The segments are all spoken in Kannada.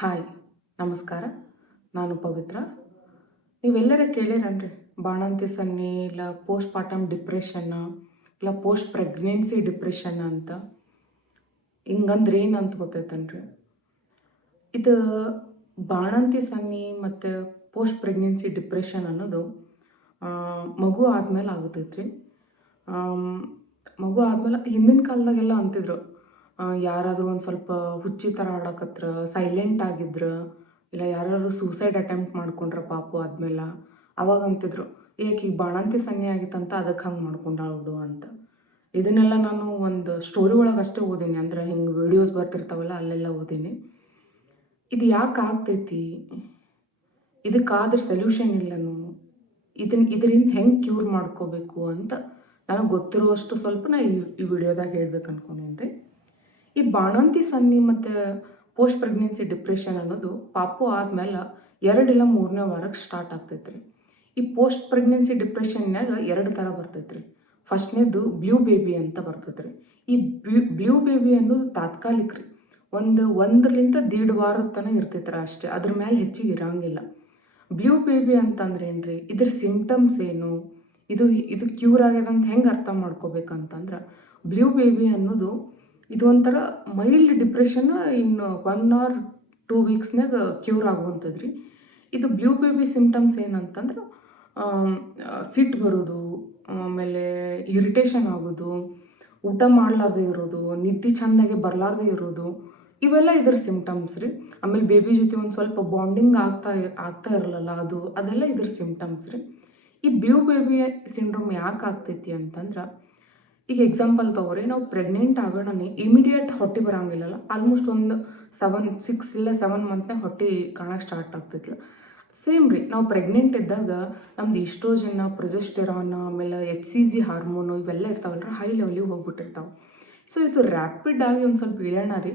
ಹಾಯ್ ನಮಸ್ಕಾರ. ನಾನು ಪವಿತ್ರ. ನೀವೆಲ್ಲರ ಕೇಳಿರನ್ರಿ ಬಾಣಂತಿ ಸನ್ನಿ ಇಲ್ಲ ಪೋಸ್ಟ್ ಪಾರ್ಟಮ್ ಡಿಪ್ರೆಷನ್ ಇಲ್ಲ ಪೋಸ್ಟ್ ಪ್ರೆಗ್ನೆನ್ಸಿ ಡಿಪ್ರೆಷನ್ ಅಂತ. ಹಿಂಗಂದ್ರೆ ಏನಂತ ಗೊತ್ತೈತನ್ರಿ. ಇದು ಬಾಣಂತಿ ಸನ್ನಿ ಮತ್ತು ಪೋಸ್ಟ್ ಪ್ರೆಗ್ನೆನ್ಸಿ ಡಿಪ್ರೆಷನ್ ಅನ್ನೋದು ಮಗು ಆದಮೇಲೆ ಆಗುತ್ತೈತ್ರಿ. ಮಗು ಆದಮೇಲೆ ಹಿಂದಿನ ಕಾಲದಾಗೆಲ್ಲ ಅಂತಿದ್ರು, ಯಾರಾದರೂ ಒಂದು ಸ್ವಲ್ಪ ಹುಚ್ಚಿ ಥರ ಆಡಕತ್ರ, ಸೈಲೆಂಟ್ ಆಗಿದ್ರು, ಇಲ್ಲ ಯಾರಾದ್ರು ಸೂಸೈಡ್ ಅಟೆಂಪ್ಟ್ ಮಾಡ್ಕೊಂಡ್ರೆ ಪಾಪು ಆದ್ಮೇಲೆ ಅವಾಗ ಅಂತಿದ್ರು, ಏಕೆ ಈಗ ಬಾಣಂತಿ ಸನ್ನಿ ಆಗಿತ್ತಂತ ಅದಕ್ಕೆ ಹಂಗೆ ಮಾಡ್ಕೊಂಡಾಳು ಅಂತ. ಇದನ್ನೆಲ್ಲ ನಾನು ಒಂದು ಸ್ಟೋರಿ ಒಳಗೆ ಅಷ್ಟೇ ಓದೀನಿ, ಅಂದ್ರೆ ಹಿಂಗೆ ವಿಡಿಯೋಸ್ ಬರ್ತಿರ್ತಾವಲ್ಲ ಅಲ್ಲೆಲ್ಲ ಓದೀನಿ. ಇದು ಯಾಕೆ ಆಗ್ತೈತಿ, ಇದಕ್ಕಾದ್ರೆ ಸೊಲ್ಯೂಷನ್ ಇಲ್ಲನು, ಇದರಿಂದ ಹೆಂಗೆ ಕ್ಯೂರ್ ಮಾಡ್ಕೋಬೇಕು ಅಂತ ನನಗೆ ಗೊತ್ತಿರುವಷ್ಟು ಸ್ವಲ್ಪ ನಾ ಈ ವಿಡಿಯೋದಾಗ ಹೇಳ್ಬೇಕು ಅನ್ಕೊಂಡೇನಿ ರೀ. ಈ ಬಾಣಂತಿ ಸನ್ನಿ ಮತ್ತು ಪೋಸ್ಟ್ ಪ್ರೆಗ್ನೆನ್ಸಿ ಡಿಪ್ರೆಷನ್ ಅನ್ನೋದು ಪಾಪು ಆದ್ಮೇಲೆ 2 ಇಲ್ಲ 3ನೇ ವಾರಕ್ಕೆ ಸ್ಟಾರ್ಟ್ ಆಗ್ತೈತ್ರಿ. ಈ ಪೋಸ್ಟ್ ಪ್ರೆಗ್ನೆನ್ಸಿ ಡಿಪ್ರೆಷನ್ಯಾಗ 2 ಥರ ಬರ್ತೈತ್ರಿ. ಫಸ್ಟ್ನೇದು ಬ್ಲೂ ಬೇಬಿ ಅಂತ ಬರ್ತೈತ್ರಿ. ಈ ಬ್ಲೂ ಬೇಬಿ ಅನ್ನೋದು ತಾತ್ಕಾಲಿಕ ರೀ. 1ರಿಂದ 1.5 ವಾರದ ತನಕ ಇರ್ತೈತ್ರಿ ಅಷ್ಟೇ, ಅದ್ರ ಮೇಲೆ ಹೆಚ್ಚಿಗೆ ಇರಂಗಿಲ್ಲ. ಬ್ಲೂ ಬೇಬಿ ಅಂತಂದ್ರೆ ಏನ್ರಿ, ಇದ್ರ ಸಿಂಪ್ಟಮ್ಸ್ ಏನು, ಇದು ಕ್ಯೂರ್ ಆಗ್ಯದಂತ ಹೆಂಗೆ ಅರ್ಥ ಮಾಡ್ಕೋಬೇಕಂತಂದ್ರೆ, ಬ್ಲೂ ಬೇಬಿ ಅನ್ನೋದು ಇದು ಒಂಥರ ಮೈಲ್ಡ್ ಡಿಪ್ರೆಷನ್ ಇನ್ನು 1 ಆರ್ 2 ವೀಕ್ಸ್ನಾಗ ಕ್ಯೂರ್ ಆಗುವಂಥದ್ದು ರೀ. ಇದು ಬ್ಲೂ ಬೇಬಿ ಸಿಂಪ್ಟಮ್ಸ್ ಏನಂತಂದ್ರೆ ಸಿಟ್ಟು ಬರೋದು, ಆಮೇಲೆ ಇರಿಟೇಷನ್ ಆಗೋದು, ಊಟ ಮಾಡಲಾರ್ದೆ ಇರೋದು, ನಿದ್ದೆ ಚೆಂದಾಗೆ ಬರಲಾರ್ದೆ ಇರೋದು, ಇವೆಲ್ಲ ಇದ್ರ ಸಿಂಪ್ಟಮ್ಸ್ ರೀ. ಆಮೇಲೆ ಬೇಬಿ ಜೊತೆ ಒಂದು ಸ್ವಲ್ಪ ಬಾಂಡಿಂಗ್ ಆಗ್ತಾ ಇರಲ್ಲ, ಅದೆಲ್ಲ ಇದ್ರ ಸಿಂಪ್ಟಮ್ಸ್ ರೀ. ಈ ಬ್ಲೂ ಬೇಬಿ ಸಿಂಡ್ರೋಮ್ ಯಾಕೆ ಆಗ್ತೈತಿ ಅಂತಂದ್ರೆ, ಈಗ ಎಕ್ಸಾಂಪಲ್ ತಗೋರಿ, ನಾವು ಪ್ರೆಗ್ನೆಂಟ್ ಆಗೋಣನೆ ಇಮಿಡಿಯೇಟ್ ಹೊಟ್ಟೆ ಬರಂಗಿಲ್ಲಲ್ಲ, ಆಲ್ಮೋಸ್ಟ್ ಒಂದು 6 ಇಲ್ಲ 7 ಮಂತ್ನಾಗ ಹೊಟ್ಟೆ ಕಾಣಕ್ಕೆ ಸ್ಟಾರ್ಟ್ ಆಗ್ತೈತಿ. ಸೇಮ್ ರೀ, ನಾವು ಪ್ರೆಗ್ನೆಂಟ್ ಇದ್ದಾಗ ನಮ್ದು ಈಸ್ಟ್ರೋಜನ್, ಪ್ರೊಜೆಸ್ಟೆರಾನ್, ಆಮೇಲೆ HCG ಹಾರ್ಮೋನು ಇವೆಲ್ಲ ಇರ್ತಾವಲ್ರ, ಹೈ ಲೆವೆಲಿಗೆ ಹೋಗ್ಬಿಟ್ಟಿರ್ತಾವೆ. ಸೊ ಇದು ರ್ಯಾಪಿಡ್ ಆಗಿ ಒಂದು ಸ್ವಲ್ಪ ಇಳಿಯೋಣ ರೀ,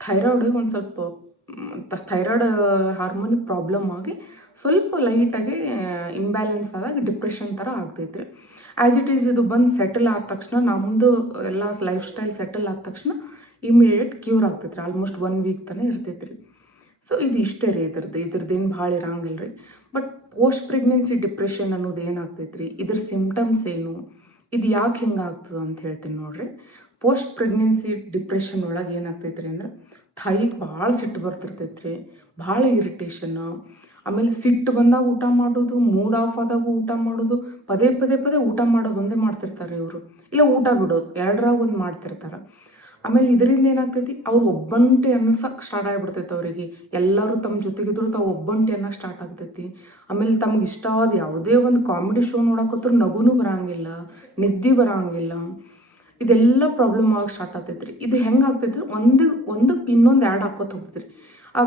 ಥೈರಾಯ್ಡಿಗೆ ಒಂದು ಸ್ವಲ್ಪ ಥೈರಾಯ್ಡ್ ಹಾರ್ಮೋನಿಗೆ ಪ್ರಾಬ್ಲಮ್ ಆಗಿ ಸ್ವಲ್ಪ ಲೈಟಾಗಿ ಇಂಬ್ಯಾಲೆನ್ಸ್ ಆದಾಗ ಡಿಪ್ರೆಷನ್ ಥರ ಆಗ್ತೈತ್ರಿ. ಆ್ಯಸ್ ಇಟ್ ಈಸ್ ಇದು ಬಂದು ಸೆಟಲ್ ಆದ ತಕ್ಷಣ, ನಮ್ಮದು ಎಲ್ಲ ಲೈಫ್ ಸ್ಟೈಲ್ ಸೆಟಲ್ ಆದ ತಕ್ಷಣ ಇಮಿಡಿಯೇಟ್ ಕ್ಯೂರ್ ಆಗ್ತೈತ್ರಿ. ಆಲ್ಮೋಸ್ಟ್ 1 ವೀಕ್ ತನಕ ಇರ್ತೈತ್ರಿ. ಸೊ ಇದು ಇಷ್ಟೇ ರೀ, ಇದ್ರದ್ದೇನು ಭಾಳ ಇರಂಗಿಲ್ಲ ರೀ. ಬಟ್ ಪೋಸ್ಟ್ ಪ್ರೆಗ್ನೆನ್ಸಿ ಡಿಪ್ರೆಷನ್ ಅನ್ನೋದು ಏನಾಗ್ತೈತ್ರಿ, ಇದ್ರ ಸಿಂಪ್ಟಮ್ಸ್ ಏನು, ಇದು ಯಾಕೆ ಹಿಂಗೆ ಆಗ್ತದೆ ಅಂತ ಹೇಳ್ತೀನಿ ನೋಡ್ರಿ. ಪೋಸ್ಟ್ ಪ್ರೆಗ್ನೆನ್ಸಿ ಡಿಪ್ರೆಷನ್ ಒಳಗೆ ಏನಾಗ್ತೈತ್ರಿ ಅಂದ್ರೆ, ತಾಯಿಗೆ ಭಾಳ ಸಿಟ್ಟು ಬರ್ತಿರ್ತೈತ್ರಿ, ಭಾಳ ಇರಿಟೇಷನ್ನು, ಆಮೇಲೆ ಸಿಟ್ಟು ಬಂದಾಗ ಊಟ ಮಾಡೋದು, ಮೂಡ್ ಆಫ್ ಆದಾಗ ಊಟ ಮಾಡೋದು, ಪದೇ ಊಟ ಮಾಡೋದು ಒಂದೇ ಮಾಡ್ತಿರ್ತಾರೆ ಇವರು, ಇಲ್ಲ ಊಟ ಬಿಡೋದು, 2ರಾಗ 1 ಮಾಡ್ತಿರ್ತಾರೆ. ಆಮೇಲೆ ಇದರಿಂದ ಏನಾಗ್ತೈತಿ, ಅವ್ರು ಒಬ್ಬಂಟಿ ಅನ್ನಿಸಕ್ಕೆ ಸ್ಟಾರ್ಟ್ ಆಗಿಬಿಡ್ತೈತೆ ಅವರಿಗೆ. ಎಲ್ಲರೂ ತಮ್ಮ ಜೊತೆಗಿದ್ರು ತಾವು ಒಬ್ಬಂಟಿ ಅನ್ನೋಕೆ ಸ್ಟಾರ್ಟ್ ಆಗ್ತೈತಿ. ಆಮೇಲೆ ತಮ್ಗೆ ಇಷ್ಟವಾದ ಯಾವುದೇ ಒಂದು ಕಾಮಿಡಿ ಶೋ ನೋಡೋಕತ್ರೂ ನಗುನೂ ಬರೋಂಗಿಲ್ಲ, ನಿದ್ದೆ ಬರೋಂಗಿಲ್ಲ, ಇದೆಲ್ಲ ಪ್ರಾಬ್ಲಮ್ ಆಗೋಕೆ ಸ್ಟಾರ್ಟ್ ಆಗ್ತೈತ್ರಿ. ಇದು ಹೆಂಗೆ ಆಗ್ತೈತಿ, ಒಂದಕ್ಕೆ ಇನ್ನೊಂದು ಆ್ಯಡ್ ಹಾಕೋತ ಹೋಗ್ತೈತ್ರಿ. ಆ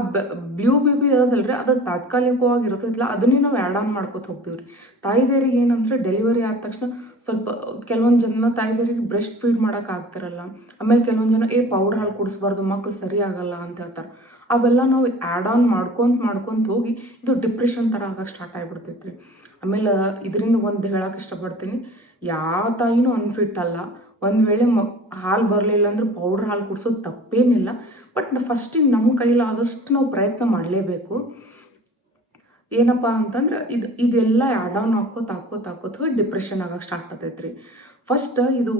ಬ್ಲೂ ಬೇಬಿ ಅದಲ್ರಿ, ಅದು ತಾತ್ಕಾಲಿಕವಾಗಿ ಇರ್ತೈತಿಲ್ಲ, ಅದನ್ನೇ ನಾವು ಆ್ಯಡ್ ಆನ್ ಮಾಡ್ಕೋತ ಹೋಗ್ತೀವಿ ರೀ. ತಾಯಿದೇರಿಗೆ ಏನಂದ್ರೆ, ಡೆಲಿವರಿ ಆದ ತಕ್ಷಣ ಸ್ವಲ್ಪ ಕೆಲವೊಂದು ಜನ ತಾಯಿದೇರಿಗೆ ಬ್ರೆಸ್ಟ್ ಫೀಡ್ ಮಾಡೋಕೆ ಆಗ್ತಿರಲ್ಲ, ಆಮೇಲೆ ಕೆಲವೊಂದು ಜನ ಪೌಡ್ರ್ ಹಾಲು ಕುಡಿಸ್ಬಾರ್ದು, ಮಕ್ಕಳು ಸರಿ ಆಗಲ್ಲ ಅಂತ ಹೇಳ್ತಾರೆ. ಅವೆಲ್ಲ ನಾವು ಆ್ಯಡ್ ಆನ್ ಮಾಡ್ಕೊಂತ ಹೋಗಿ ಇದು ಡಿಪ್ರೆಷನ್ ಥರ ಆಗಕ್ಕೆ ಸ್ಟಾರ್ಟ್ ಆಗಿಬಿಡ್ತೈತ್ರಿ. ಆಮೇಲೆ ಇದರಿಂದ ಒಂದು ಹೇಳಕ್ಕೆ ಇಷ್ಟಪಡ್ತೀನಿ, ಯಾವ ತಾಯಿನೂ ಅನ್ಫಿಟ್ ಅಲ್ಲ. ಒಂದು ವೇಳೆ ಹಾಲು ಬರಲಿಲ್ಲ ಅಂದ್ರೆ ಪೌಡ್ರ್ ಹಾಲು ಕುಡಿಸೋದು ತಪ್ಪೇನಿಲ್ಲ. ಬಟ್ ಫಸ್ಟಿಗೆ ನಮ್ಮ ಕೈಲಾದಷ್ಟು ನಾವು ಪ್ರಯತ್ನ ಮಾಡಲೇಬೇಕು. ಏನಪ್ಪ ಅಂತಂದ್ರೆ, ಇದೆಲ್ಲ ಆ್ಯಡ್ ಆನ್ ಹಾಕೋತ ಹೋಗಿ ಡಿಪ್ರೆಷನ್ ಆಗಕ್ಕೆ ಸ್ಟಾರ್ಟ್ ಆಗ್ತೈತ್ರಿ. ಫಸ್ಟ್ ಇದು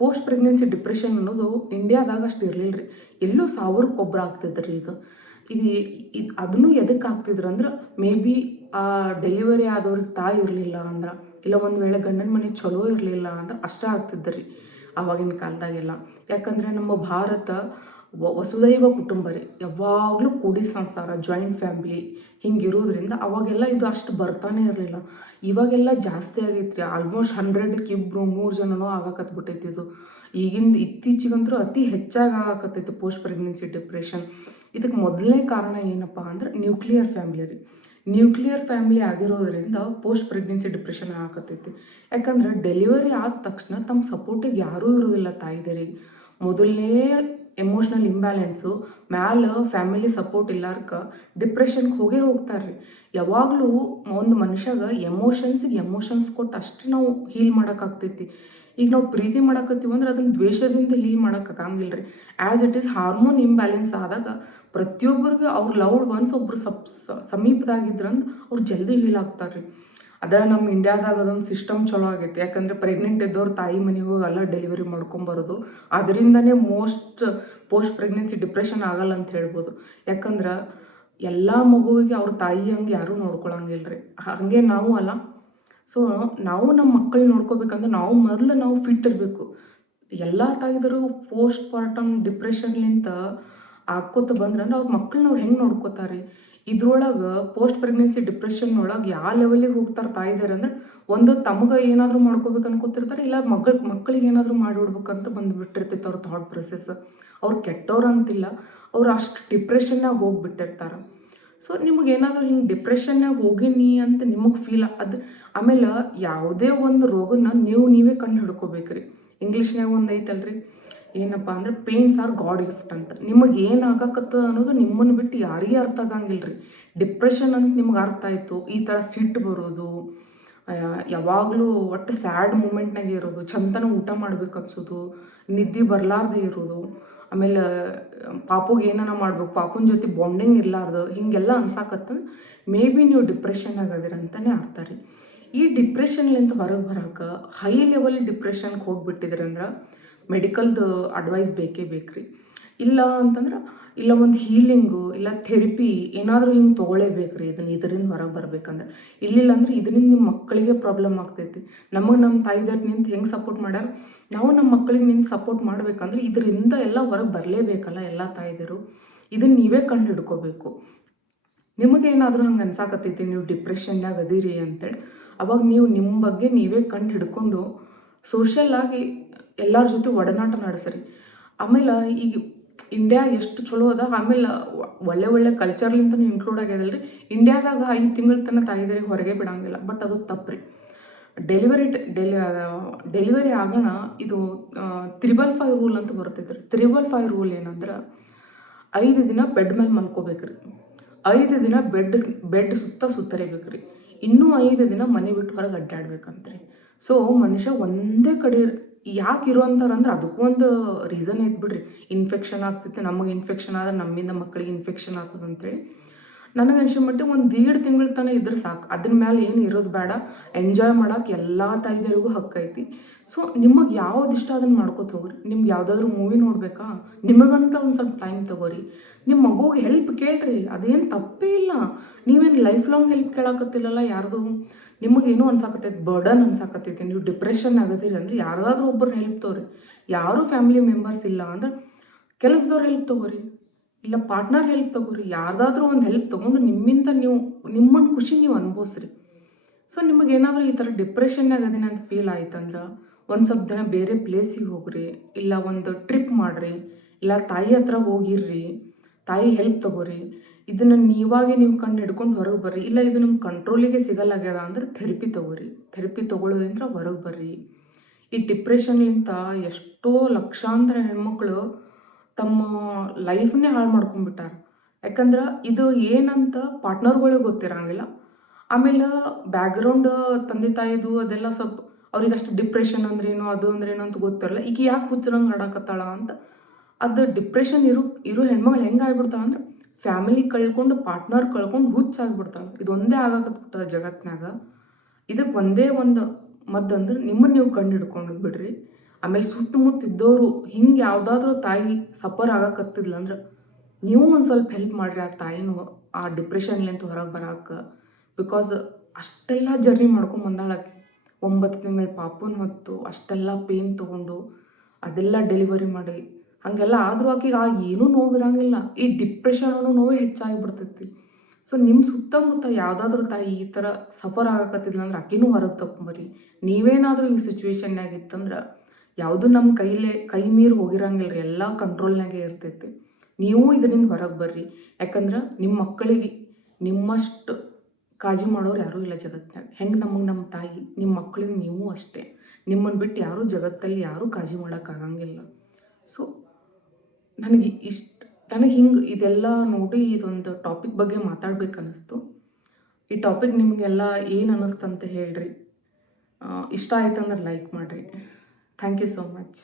ಪೋಸ್ಟ್ ಪ್ರೆಗ್ನೆನ್ಸಿ ಡಿಪ್ರೆಷನ್ ಅನ್ನೋದು ಇಂಡಿಯಾದಾಗ ಅಷ್ಟು ಇರಲಿಲ್ಲ ರೀ, ಎಲ್ಲೋ 1000ಕ್ಕೆ ಒಬ್ರು ಆಗ್ತಿದ್ರಿ. ಇದು ಅದನ್ನು ಎದಕ್ಕೆ ಆಗ್ತಿದ್ರು ಅಂದ್ರೆ, ಮೇ ಬಿ ಆ ಡೆಲಿವರಿ ಆದವ್ರಿಗೆ ತಾಯಿ ಇರಲಿಲ್ಲ ಅಂದ್ರೆ, ಇಲ್ಲ ಒಂದು ವೇಳೆ ಗಂಡನ ಮನೆ ಚಲೋ ಇರಲಿಲ್ಲ ಅಂದ್ರೆ ಅಷ್ಟೇ ಆಗ್ತಿದ್ರಿ ಆವಾಗಿನ ಕಾಲದಾಗೆಲ್ಲ. ಯಾಕಂದರೆ ನಮ್ಮ ಭಾರತ ವಸುದೈವ ಕುಟುಂಬ ರೀ, ಯಾವಾಗಲೂ ಕೂಡಿ ಸಂಸಾರ, ಜಾಯಿಂಟ್ ಫ್ಯಾಮಿಲಿ ಹಿಂಗಿರೋದ್ರಿಂದ ಅವಾಗೆಲ್ಲ ಇದು ಅಷ್ಟು ಬರ್ತಾನೆ ಇರಲಿಲ್ಲ. ಇವಾಗೆಲ್ಲ ಜಾಸ್ತಿ ಆಗೈತ್ರಿ, ಆಲ್ಮೋಸ್ಟ್ 100ಕ್ಕೆ 2 3 ಜನನೋ ಆಗಕತ್ಬಿಟ್ಟೈತಿ. ಇದು ಇತ್ತೀಚಿಗಂತೂ ಅತಿ ಹೆಚ್ಚಾಗಿ ಆಗಕತ್ತೈತಿ ಪೋಸ್ಟ್ ಪ್ರೆಗ್ನೆನ್ಸಿ ಡಿಪ್ರೆಷನ್. ಇದಕ್ಕೆ ಮೊದಲನೇ ಕಾರಣ ಏನಪ್ಪ ಅಂದ್ರೆ ನ್ಯೂಕ್ಲಿಯರ್ ಫ್ಯಾಮಿಲಿ ರೀ. ನ್ಯೂಕ್ಲಿಯರ್ ಫ್ಯಾಮಿಲಿ ಆಗಿರೋದ್ರಿಂದ ಪೋಸ್ಟ್ ಪ್ರೆಗ್ನೆನ್ಸಿ ಡಿಪ್ರೆಷನ್ ಆಗಕತ್ತೈತಿ. ಯಾಕಂದ್ರೆ ಡೆಲಿವರಿ ಆದ ತಕ್ಷಣ ತಮ್ಮ ಸಪೋರ್ಟಿಗೆ ಯಾರೂ ಇರೋದಿಲ್ಲ ತಾಯಿದೇರಿಗೆ. ಮೊದಲನೇ ಎಮೋಷ್ನಲ್ ಇಂಬ್ಯಾಲೆನ್ಸು ಮ್ಯಾಲ ಫ್ಯಾಮಿಲಿ ಸಪೋರ್ಟ್ ಇಲ್ಲಾರ್ಕ ಡಿಪ್ರೆಷನ್ಗೆ ಹೋಗೇ ಹೋಗ್ತಾರೆ ರೀ. ಯಾವಾಗಲೂ ಒಂದು ಮನುಷ್ಯಾಗ ಎಮೋಷನ್ಸಿಗೆ ಎಮೋಷನ್ಸ್ ಕೊಟ್ಟು ಅಷ್ಟೇ ನಾವು ಹೀಲ್ ಮಾಡೋಕ್ಕಾಗ್ತೈತಿ. ಈಗ ನಾವು ಪ್ರೀತಿ ಮಾಡಕತ್ತೀವಿ ಅಂದ್ರೆ ಅದನ್ನ ದ್ವೇಷದಿಂದ ಹೀಲ್ ಮಾಡೋಕ್ಕಾಗಂಗಿಲ್ಲ ರೀ. As it is hormone imbalance ಆದಾಗ ಪ್ರತಿಯೊಬ್ಬರಿಗೂ ಅವ್ರ ಲವ್ಡ್ ಒನ್ಸ್ ಒಬ್ರು ಸಮೀಪದಾಗಿದ್ರಂದ್ರೆ ಅವ್ರು ಜಲ್ದಿ ಹೀಲ್ ಆಗ್ತಾರೆ ರೀ. ಅದ ನಮ್ಮ ಇಂಡಿಯಾದಾಗ ಅದೊಂದು ಸಿಸ್ಟಮ್ ಚಲೋ ಆಗೈತಿ. ಯಾಕಂದ್ರೆ ಪ್ರೆಗ್ನೆಂಟ್ ಇದ್ದವ್ರು ತಾಯಿ ಮನೆಗೆ ಹೋಗಿ ಎಲ್ಲ ಡೆಲಿವರಿ ಮಾಡ್ಕೊಂಬರೋದು, ಅದರಿಂದನೇ ಪೋಸ್ಟ್ ಪ್ರೆಗ್ನೆನ್ಸಿ ಡಿಪ್ರೆಷನ್ ಆಗಲ್ಲ ಅಂತ ಹೇಳ್ಬೋದು. ಯಾಕಂದ್ರೆ ಎಲ್ಲ ಮಗುವಿಗೆ ಅವ್ರ ತಾಯಿ ಹಂಗೆ ಯಾರೂ ನೋಡ್ಕೊಳಂಗಿಲ್ಲ ರೀ. ಹಾಗೆ ನಾವು ಅಲ್ಲ. ಸೊ ನಾವು ನಮ್ಮ ಮಕ್ಕಳು ನೋಡ್ಕೋಬೇಕಂದ್ರೆ ನಾವು ಫಿಟ್ ಇರಬೇಕು. ಎಲ್ಲ ತಾಯಿದರು ಪೋಸ್ಟ್ ಪಾರ್ಟಮ್ ಡಿಪ್ರೆಷನ್ಲಿಂತ ಆಕ್ಕೋತ ಬಂದ್ರೆ ಅವ್ರ ಮಕ್ಕಳನ್ನ ಅವ್ರು ಹೆಂಗೆ ನೋಡ್ಕೋತಾರೆ. ಇದ್ರೊಳಗೆ ಪೋಸ್ಟ್ ಪ್ರೆಗ್ನೆನ್ಸಿ ಡಿಪ್ರೆಷನ್ ಒಳಗೆ ಯಾವ ಲೆವೆಲಿಗೆ ಹೋಗ್ತಾರೆ ತಾಯಿದಾರೆ ಅಂದ್ರೆ, ಒಂದು ತಮಗೆ ಏನಾದರೂ ಮಾಡ್ಕೋಬೇಕು ಅನ್ಕೋತಿರ್ತಾರೆ, ಇಲ್ಲ ಮಕ್ಕಳಿಗೆ ಏನಾದರೂ ಮಾಡಿಬಿಡ್ಬೇಕಂತ ಬಂದುಬಿಟ್ಟಿರ್ತೈತೆ ಅವ್ರ ಥಾಟ್ ಪ್ರೊಸೆಸ್. ಅವ್ರು ಕೆಟ್ಟವ್ರು ಅಂತಿಲ್ಲ, ಅವ್ರು ಅಷ್ಟು ಡಿಪ್ರೆಷನ್ನಾಗ ಹೋಗ್ಬಿಟ್ಟಿರ್ತಾರೆ. ಸೊ ನಿಮಗೆ ಏನಾದರೂ ಹಿಂಗೆ ಡಿಪ್ರೆಷನ್ನಾಗ ಹೋಗಿನಿ ಅಂತ ನಿಮಗೆ ಫೀಲ್ ಅದು. ಆಮೇಲೆ ಯಾವುದೇ ಒಂದು ರೋಗನ ನೀವೇ ಕಂಡು ಹಿಡ್ಕೋಬೇಕ್ರಿ. ಇಂಗ್ಲೀಷ್ನಾಗ ಒಂದು ಐತಲ್ರಿ, ಏನಪ್ಪ ಅಂದ್ರೆ ಪೇನ್ಸ್ ಆರ್ ಗಾಡ್ ಗಿಫ್ಟ್ ಅಂತ. ನಿಮಗೆ ಏನು ಆಗಾಕತ್ತದ ಅನ್ನೋದು ನಿಮ್ಮನ್ನು ಬಿಟ್ಟು ಯಾರಿಗೂ ಅರ್ಥ ಆಗಂಗಿಲ್ಲ ರೀ. ಡಿಪ್ರೆಷನ್ ಅಂತ ನಿಮ್ಗೆ ಅರ್ಥ ಆಯಿತು, ಈ ಥರ ಸಿಟ್ಟು ಬರೋದು, ಯಾವಾಗಲೂ ಒಟ್ಟು ಸ್ಯಾಡ್ ಮೂಮೆಂಟ್ನಾಗೆ ಇರೋದು, ಚಂತನ ಊಟ ಮಾಡ್ಬೇಕು ಅನ್ಸೋದು, ನಿದ್ದೆ ಬರಲಾರ್ದೆ ಇರೋದು, ಆಮೇಲೆ ಪಾಪುಗೆ ಏನಾನ ಮಾಡ್ಬೇಕು, ಪಾಪುನ ಜೊತೆ ಬಾಂಡಿಂಗ್ ಇರಲಾರ್ದು, ಹೀಗೆಲ್ಲ ಅನ್ಸಾಕತ್ತಂದ್ರೆ ಮೇ ಬಿ ನೀವು ಡಿಪ್ರೆಷನ್ನಾಗ ಅದೀರ ಅಂತಲೇ ಅರ್ಥ ರೀ. ಈ ಡಿಪ್ರೆಷನ್ಲಿಂತ ಹೊರಗೆ ಬರೋಕೆ ಹೈ ಲೆವೆಲ್ ಡಿಪ್ರೆಷನ್ಗೆ ಹೋಗಿಬಿಟ್ಟಿದ್ರಿ ಅಂದ್ರೆ ಮೆಡಿಕಲ್ದು ಅಡ್ವೈಸ್ ಬೇಕೇ ಬೇಕ್ರಿ. ಇಲ್ಲ ಅಂತಂದ್ರೆ ಇಲ್ಲ ಒಂದು ಹೀಲಿಂಗು ಇಲ್ಲ ಥೆರಪಿ ಏನಾದರೂ ಹಿಂಗೆ ತೊಗೊಳ್ಳೇಬೇಕ್ರಿ ಇದರಿಂದ ಹೊರಗೆ ಬರ್ಬೇಕಂದ್ರೆ. ಇಲ್ಲಿಲ್ಲ ಅಂದ್ರೆ ಇದರಿಂದ ನಿಮ್ಮ ಮಕ್ಕಳಿಗೆ ಪ್ರಾಬ್ಲಮ್ ಆಗ್ತೈತಿ. ನಮ್ಮ ತಾಯಿದಾರು ನಿಂತು ಹೆಂಗೆ ಸಪೋರ್ಟ್ ಮಾಡ್ಯಾರ, ನಾವು ನಮ್ಮ ಮಕ್ಕಳಿಗೆ ನಿಂತು ಸಪೋರ್ಟ್ ಮಾಡ್ಬೇಕಂದ್ರೆ ಇದರಿಂದ ಎಲ್ಲ ಹೊರಗೆ ಬರಲೇಬೇಕಲ್ಲ ಎಲ್ಲ ತಾಯಿದರು. ಇದನ್ನು ನೀವೇ ಕಂಡು ಹಿಡ್ಕೋಬೇಕು. ನಿಮಗೇನಾದರೂ ಹಂಗೆ ಅನ್ಸಾಕತ್ತೈತಿ ನೀವು ಡಿಪ್ರೆಷನ್ನಾಗ ಅದೀರಿ ಅಂತೇಳಿ, ಅವಾಗ ನೀವು ನಿಮ್ಮ ಬಗ್ಗೆ ನೀವೇ ಕಂಡು ಹಿಡ್ಕೊಂಡು ಸೋಷಲ್ ಆಗಿ ಎಲ್ಲರ ಜೊತೆ ಒಡನಾಟ ನಡೆಸ್ರಿ. ಆಮೇಲೆ ಈಗ ಇಂಡಿಯಾ ಎಷ್ಟು ಚಲೋ ಅದ, ಆಮೇಲೆ ಒಳ್ಳೆ ಕಲ್ಚರ್ಲಿಂತನೂ ಇನ್ಕ್ಲೂಡ್ ಆಗ್ಯದಲ್ರಿ. ಇಂಡಿಯಾದಾಗ 5 ತಿಂಗಳ ತನಕ ತಾಯಿದಾರಿಗೆ ಹೊರಗೆ ಬಿಡಂಗಿಲ್ಲ, ಬಟ್ ಅದು ತಪ್ಪ್ರಿ. ಡೆಲಿವರಿ ಆಗೋಣ ಇದು 355 ರೂಲ್ ಅಂತ ಬರ್ತೈತ್ರಿ. 355 ರೂಲ್ ಏನಂದ್ರೆ 5 ದಿನ ಬೆಡ್ ಮೇಲೆ ಮಲ್ಕೋಬೇಕ್ರಿ, 5 ದಿನ ಬೆಡ್ ಸುತ್ತರಿಬೇಕ್ರಿ, ಇನ್ನೂ 5 ದಿನ ಮನೆ ಬಿಟ್ಟು ಹೊರಗೆ ಅಡ್ಡಾಡ್ಬೇಕಂತ್ರಿ. ಸೊ ಮನುಷ್ಯ ಒಂದೇ ಕಡೆ ಯಾಕೆ ಇರುವಂತಾರಂದ್ರೆ ಅದಕ್ಕೂ ಒಂದು ರೀಸನ್ ಐತೆ ಬಿಡ್ರಿ. ಇನ್ಫೆಕ್ಷನ್ ಆಗ್ತೈತೆ, ನಮಗೆ ಇನ್ಫೆಕ್ಷನ್ ಆದ್ರೆ ನಮ್ಮಿಂದ ಮಕ್ಕಳಿಗೆ ಇನ್ಫೆಕ್ಷನ್ ಆಗ್ತದೆ ಅಂತೇಳಿ. ನನಗೆ ಅನ್ಸೋ ಮಟ್ಟಿಗೆ 1-1.5 ತಿಂಗಳ ತನಕ ಇದ್ರೆ ಸಾಕು. ಅದ್ರ ಮೇಲೆ ಏನು ಇರೋದು ಬೇಡ. ಎಂಜಾಯ್ ಮಾಡೋಕೆ ಎಲ್ಲ ತಾಯಿದರಿಗೂ ಹಕ್ಕೈತಿ. ಸೊ ನಿಮಗೆ ಯಾವ್ದು ಇಷ್ಟ ಅದನ್ನು ಮಾಡ್ಕೋತ ಹೋಗ್ರಿ. ನಿಮ್ಗೆ ಯಾವುದಾದ್ರೂ ಮೂವಿ ನೋಡಬೇಕಾ, ನಿಮಗಂತ ಒಂದು ಸ್ವಲ್ಪ ಟೈಮ್ ತೊಗೋರಿ. ನಿಮ್ಮ ಮಗುಗೆ ಹೆಲ್ಪ್ ಕೇಳ್ರಿ, ಅದೇನು ತಪ್ಪೇ ಇಲ್ಲ. ನೀವೇನು ಲೈಫ್ ಲಾಂಗ್ ಹೆಲ್ಪ್ ಕೇಳಾಕತ್ತಿಲ್ಲಲ್ಲ ಯಾರ್ದು. ನಿಮಗೇನು ಅನ್ಸಾಕತ್ತೈತಿ, ಬರ್ಡನ್ ಅನ್ಸಾಕತ್ತೈತಿ, ನೀವು ಡಿಪ್ರೆಷನ್ ಆಗತ್ತೀರಿ ಅಂದ್ರೆ ಯಾರಾದರೂ ಒಬ್ಬರು ಹೆಲ್ಪ್ ತೊಗೊರಿ. ಯಾರೂ ಫ್ಯಾಮಿಲಿ ಮೆಂಬರ್ಸ್ ಇಲ್ಲ ಅಂದ್ರೆ ಕೆಲಸದವ್ರು ಹೆಲ್ಪ್ ತೊಗೋರಿ, ಇಲ್ಲ ಪಾರ್ಟ್ನರ್ ಹೆಲ್ಪ್ ತೊಗೋರಿ. ಯಾರ್ದಾದ್ರೂ ಒಂದು ಹೆಲ್ಪ್ ತೊಗೊಂಡು ನಿಮ್ಮಿಂದ ನಿಮ್ಮನ್ನು ಖುಷಿ ನೀವು ಅನುಭವಿಸ್ರಿ. ಸೊ ನಿಮಗೇನಾದರೂ ಈ ಥರ ಡಿಪ್ರೆಷನ್ನಾಗ ಅದೀನಿ ಅಂತ ಫೀಲ್ ಆಯ್ತಂದ್ರೆ ಒಂದು ಸ್ವಲ್ಪ ದಿನ ಬೇರೆ ಪ್ಲೇಸಿಗೆ ಹೋಗ್ರಿ, ಇಲ್ಲ ಒಂದು ಟ್ರಿಪ್ ಮಾಡಿರಿ, ಇಲ್ಲ ತಾಯಿ ಹತ್ರ ಹೋಗಿರ್ರಿ, ತಾಯಿ ಹೆಲ್ಪ್ ತೊಗೋರಿ. ಇದನ್ನು ನೀವು ಕಂಡು ಹಿಡ್ಕೊಂಡು ಹೊರಗೆ ಬರ್ರಿ. ಇಲ್ಲ ಇದು ನಿಮ್ಮ ಕಂಟ್ರೋಲಿಗೆ ಸಿಗಲ್ಲಾಗ್ಯದ ಅಂದ್ರೆ ಥೆರಪಿ ತೊಗೋರಿ. ಥೆರಪಿ ತೊಗೊಳ್ಳೋದ್ರಿಂದ ಹೊರಗೆ ಬರ್ರಿ. ಈ ಡಿಪ್ರೆಷನ್ಲಿಂತ ಎಷ್ಟೋ ಲಕ್ಷಾಂತರ ಹೆಣ್ಮಕ್ಳು ತಮ್ಮ ಲೈಫನ್ನೇ ಹಾಳು ಮಾಡ್ಕೊಂಡ್ಬಿಟ್ಟಾರ. ಯಾಕಂದ್ರೆ ಇದು ಏನಂತ ಪಾರ್ಟ್ನರ್ಗಳಿಗೆ ಗೊತ್ತಿರಂಗಿಲ್ಲ. ಆಮೇಲೆ ಬ್ಯಾಕ್ಗ್ರೌಂಡ್ ತಂದೆ ತಾಯಿದು ಅದೆಲ್ಲ ಸ್ವಲ್ಪ ಅವ್ರಿಗೆ ಅಷ್ಟು ಡಿಪ್ರೆಷನ್ ಅಂದ್ರೇನು ಅದು ಅಂದ್ರೇನು ಅಂತ ಗೊತ್ತಿರಲ್ಲ. ಈಗ ಯಾಕೆ ಹುಚ್ಚರಂಗೆ ಆಡಕತ್ತಾಳ ಅಂತ. ಅದು ಡಿಪ್ರೆಷನ್ ಇರೋ ಹೆಣ್ಮಗಳು ಹೆಂಗೆ ಆಗ್ಬಿಡ್ತಾಳೆ ಅಂದ್ರೆ ಫ್ಯಾಮಿಲಿ ಕಳ್ಕೊಂಡು ಪಾರ್ಟ್ನರ್ ಕಳ್ಕೊಂಡು ಹುಚ್ಚಾಗ್ಬಿಡ್ತಾಳೆ. ಇದೊಂದೇ ಆಗಾಕತ್ಬಿಟ್ಟದ ಜಗತ್ತಿನಾಗ. ಇದಕ್ಕೆ ಒಂದೇ ಒಂದು ಮದ್ದಂದ್ರೆ ನಿಮ್ಮನ್ನು ನೀವು ಕಂಡು ಹಿಡ್ಕೊಂಡು ಬಿಡ್ರಿ. ಆಮೇಲೆ ಸುತ್ತಮುತ್ತ ಇದ್ದವರು ಹಿಂಗೆ ಯಾವುದಾದ್ರೂ ತಾಯಿ ಸಫರ್ ಆಗಾಕತ್ತಿದ್ಲ ಅಂದ್ರೆ ನೀವು ಒಂದು ಸ್ವಲ್ಪ ಹೆಲ್ಪ್ ಮಾಡಿರಿ ಆ ತಾಯಿನೂ ಆ ಡಿಪ್ರೆಷನ್ಲಿಂತ ಹೊರಗೆ ಬರೋಕೆ. ಬಿಕಾಸ್ ಅಷ್ಟೆಲ್ಲ ಜರ್ನಿ ಮಾಡ್ಕೊಂಡು ಬಂದಾಳಾಕಿ. 9 ತಿಂಗಳ ಪಾಪುನ ಹೊತ್ತು ಅಷ್ಟೆಲ್ಲ ಪೇನ್ ತೊಗೊಂಡು ಅದೆಲ್ಲ ಡೆಲಿವರಿ ಮಾಡಿ ಹಾಗೆಲ್ಲ ಆದರೂ ಆಕೆಗೆ ಏನೂ ನೋವಿರಂಗಿಲ್ಲ. ಈ ಡಿಪ್ರೆಷನ್ ಅನ್ನೋ ನೋವೇ ಹೆಚ್ಚಾಗಿಬಿಡ್ತೈತಿ. ಸೊ ನಿಮ್ಮ ಸುತ್ತಮುತ್ತ ಯಾವುದಾದ್ರೂ ತಾಯಿ ಈ ಥರ ಸಫರ್ ಆಗಾಕತ್ತಿದ್ಲ ಅಂದ್ರೆ ಆಕಿನೂ ಹೊರಗೆ ತಗೊಂಬರ್ರಿ. ನೀವೇನಾದರೂ ಈ ಸಿಚುವೇಶನ್ನಾಗ ಇತ್ತಂದ್ರೆ ಯಾವುದೂ ನಮ್ಮ ಕೈ ಮೀರಿ ಹೋಗಿರಂಗಿಲ್ಲ ರೀ. ಎಲ್ಲ ಕಂಟ್ರೋಲ್ನಾಗೆ ಇರ್ತೈತಿ. ನೀವು ಇದರಿಂದ ಹೊರಗೆ ಬರ್ರಿ. ಯಾಕಂದ್ರೆ ನಿಮ್ಮ ಮಕ್ಕಳಿಗೆ ನಿಮ್ಮಷ್ಟು ಕಾಳಜಿ ಮಾಡೋರು ಯಾರೂ ಇಲ್ಲ ಜಗತ್ತಿನಾಗ. ಹೆಂಗೆ ನಮಗೆ ನಮ್ಮ ತಾಯಿ, ನಿಮ್ಮ ಮಕ್ಕಳಿಗೆ ನೀವು ಅಷ್ಟೇ. ನಿಮ್ಮನ್ನು ಬಿಟ್ಟು ಯಾರೂ ಜಗತ್ತಲ್ಲಿ ಯಾರೂ ಕಾಳಜಿ ಮಾಡೋಕ್ಕಾಗಂಗಿಲ್ಲ. ಸೊ ನನಗೆ ಹಿಂಗೆ ಇದೆಲ್ಲ ನೋಡಿ ಇದೊಂದು ಟಾಪಿಕ್ ಬಗ್ಗೆ ಮಾತಾಡ್ಬೇಕನ್ನಿಸ್ತು. ಈ ಟಾಪಿಕ್ ನಿಮಗೆಲ್ಲ ಏನು ಅನ್ನಿಸ್ತಂತ ಹೇಳ್ರಿ. ಇಷ್ಟ ಆಯ್ತಂದ್ರೆ ಲೈಕ್ ಮಾಡಿರಿ. Thank you so much.